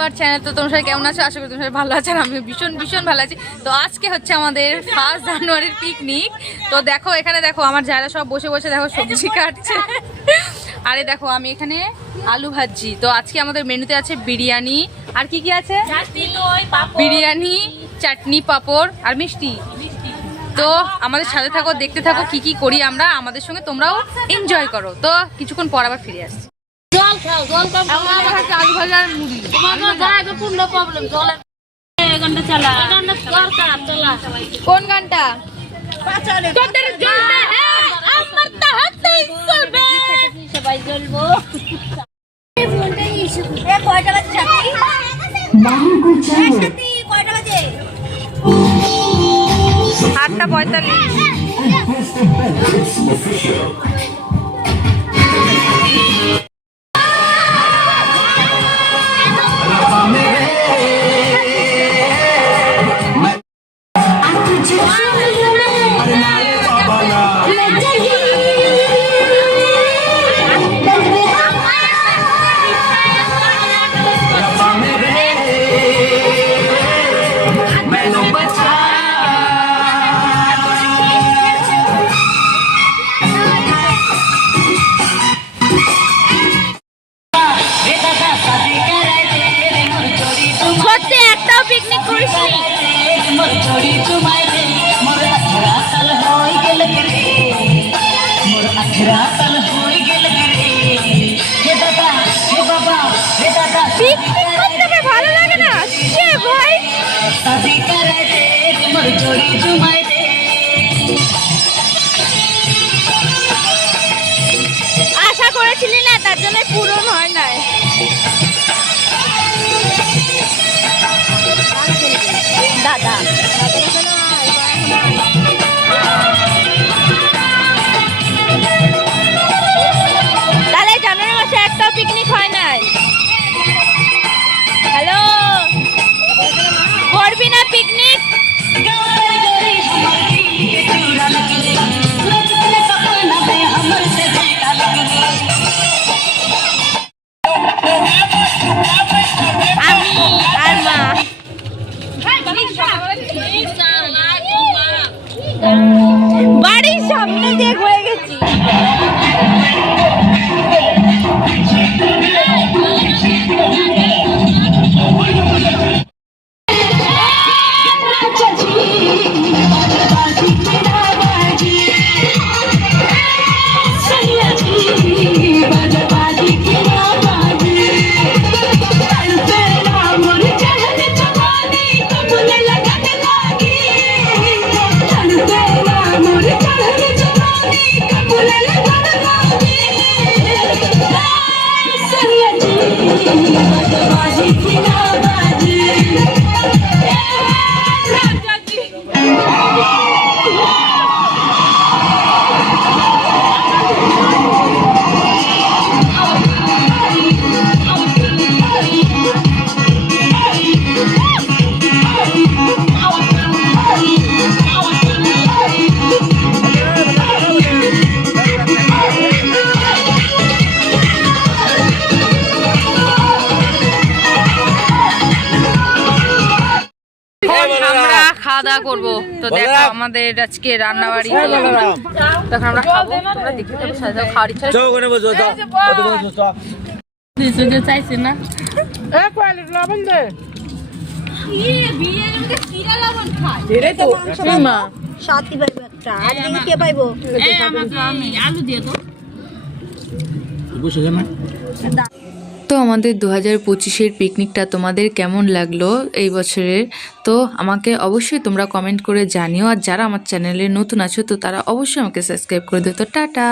Our channel তো তোমরা সবাই কেমন আছো? আশা করি তোমরা ভালো আছেন আমি ভীষণ ভীষণ ভালো আছি। তো আজকে হচ্ছে আমাদের ফার্স্ট জানুয়ারির পিকনিক তো দেখো এখানে দেখো আমার যারা সব বসে বসে দেখো সবজি কাটছে। আরে দেখো আমি এখানে আলু ভাজি তো আজকে আমাদের মেনুতে আছে বিরিয়ানি। আর কি কি আছে? বিরিয়ানি চাটনি পাঁপড় আর মিষ্টি। তো আমাদের সাথে থাকো দেখতে থাকো কি কি করি আমরা। আমাদের সঙ্গে তোমরাও এনজয় করো। তো কিছুক্ষণ পর আবার ফিরে আসছি। জল খাও জল খাও আমার কাছে আলু ভাজা আর মুড়ি তোমার গায়ে পূর্ণ প্রবলেম জলের ঘণ্টা চালা ঘণ্টা দরকার চলা কোন গানটা তোদের জন্য আমার তো হাতেই চলবে সবাই জ্বলবো কয়টা বাজে সাথী সাথী কয়টা বাজে আটটা পঁয়তাল্লিশ পিকনিক করিসনি পিকনিক করতে আমার ভালো লাগে না। কে ভাই? আশা করেছিলি না তার জন্য পূরণ হয় নাই। দাদা তাহলে বাড়ির সামনে দিয়ে হয়ে গেছি। এখন খাওয়া দাওয়া করব। তো দেখো আমাদের আজকে রান্না বাড়ি তখন আমরা খাব তোমরা দেখতে খাওয়ার ইচ্ছা চাইছে না। সাথী পাইবো একটা। আর কে পাইবো। আলু দিয়ে তো বসে কেন তো আমাদের দু হাজার পঁচিশের পিকনিকটা তোমাদের কেমন লাগল এই বছরের? তো আমাকে অবশ্যই তোমরা কমেন্ট করে জানিও। আর যারা আমার চ্যানেলে নতুন আছো, তো তারা অবশ্যই আমাকে সাবস্ক্রাইব করে দিও। তো টাটা!